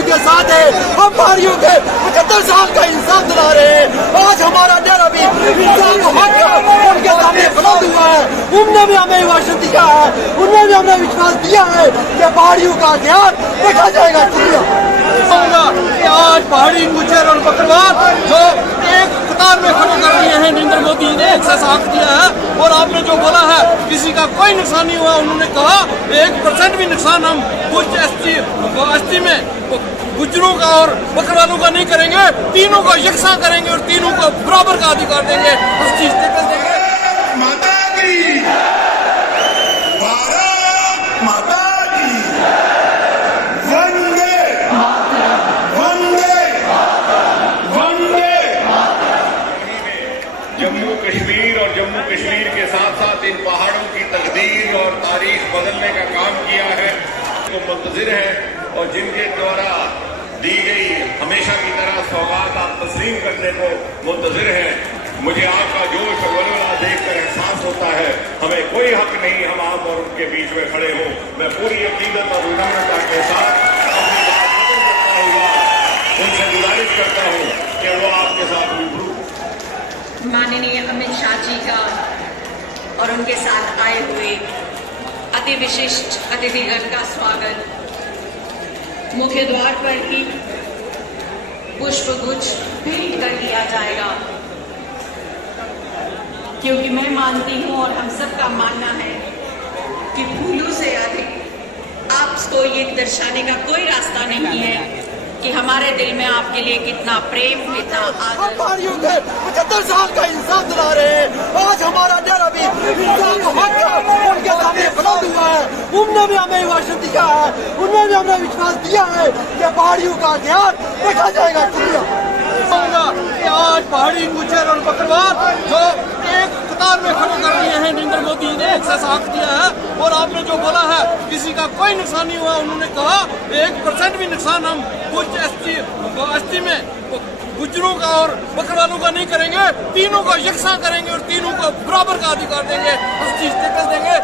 पहाड़ियों के साथ है। हम पहाड़ियों के 75 साल का इंसान दिला रहे हैं। आज हमारा न्यारा भी इंसान हक उनके सामने बुलंद हुआ है। उनने भी हमें वाशन दिया है, उनने भी हमें विश्वास दिया है कि पहाड़ियों का ध्यान देखा जाएगा। आज पहाड़ी गुज्जर और बकरवाल जो एक कतार में खड़े कर दिए हैं, नरेंद्र मोदी ने एक साथ दिया है। और आपने जो बोला है किसी का कोई नुकसान नहीं हुआ, उन्होंने कहा 1% भी नुकसान हम कुछ एसटी में गुज्जरों का और बकरवालों का नहीं करेंगे, तीनों का यकसा करेंगे और तीनों को बराबर का अधिकार देंगे, उस चीज देंगे। माता की भारत माता की वंदे वंदे वंदे। जम्मू कश्मीर और जम्मू कश्मीर के साथ साथ इन पहाड़ों की तकदीर और तारीख बदलने का काम किया है, तो मुंतजिर है और जिनके द्वारा दी गई हमेशा की तरह सौगात आप तस्लीम करने को मुंतजिर हैं। मुझे आपका जोश और वलवला देखकर एहसास होता है हमें कोई हक नहीं हम आप और उनके बीच में खड़े हों। मैं पूरी अकीदत और विनम्रता के साथ अपनी बात खत्म करता हुआ उनसे गुजारिश करता हूं कि वो आपके साथ रूबरू। माननीय अमित शाह जी का और उनके साथ आए हुए अति विशिष्ट अतिथिगण का स्वागत मुख्य द्वार पर ही पुष्पगुच्छ भेंट कर दिया जाएगा, क्योंकि मैं मानती हूं और हम सबका मानना है कि फूलों से अधिक आपको ये दर्शाने का कोई रास्ता नहीं है कि हमारे दिल में आपके लिए कितना प्रेम, कितना हम आदर। पहाड़ियों के 75 साल का इंसान दिला रहे हैं। आज हमारा न्यारा भी इंसान हक उनके सामने बुलंद हुआ है। उनने भी हमें वाशन दिया है, उनने भी हमें विश्वास दिया है कि पहाड़ियों का ध्यान देखा जाएगा। आज पहाड़ी गुज्जर और बकरवाल जो एक कतार में खड़े कर दिए हैं, नरेंद्र मोदी ने एक साथ दिया है। और आपने जो बोला है किसी का कोई नुकसान नहीं हुआ, उन्होंने कहा 1% भी नुकसान हम कुछ एसटी में गुज्जरों का और बकरवालों का नहीं करेंगे, तीनों का यकसा करेंगे और तीनों को बराबर का अधिकार देंगे, उस चीज देंगे।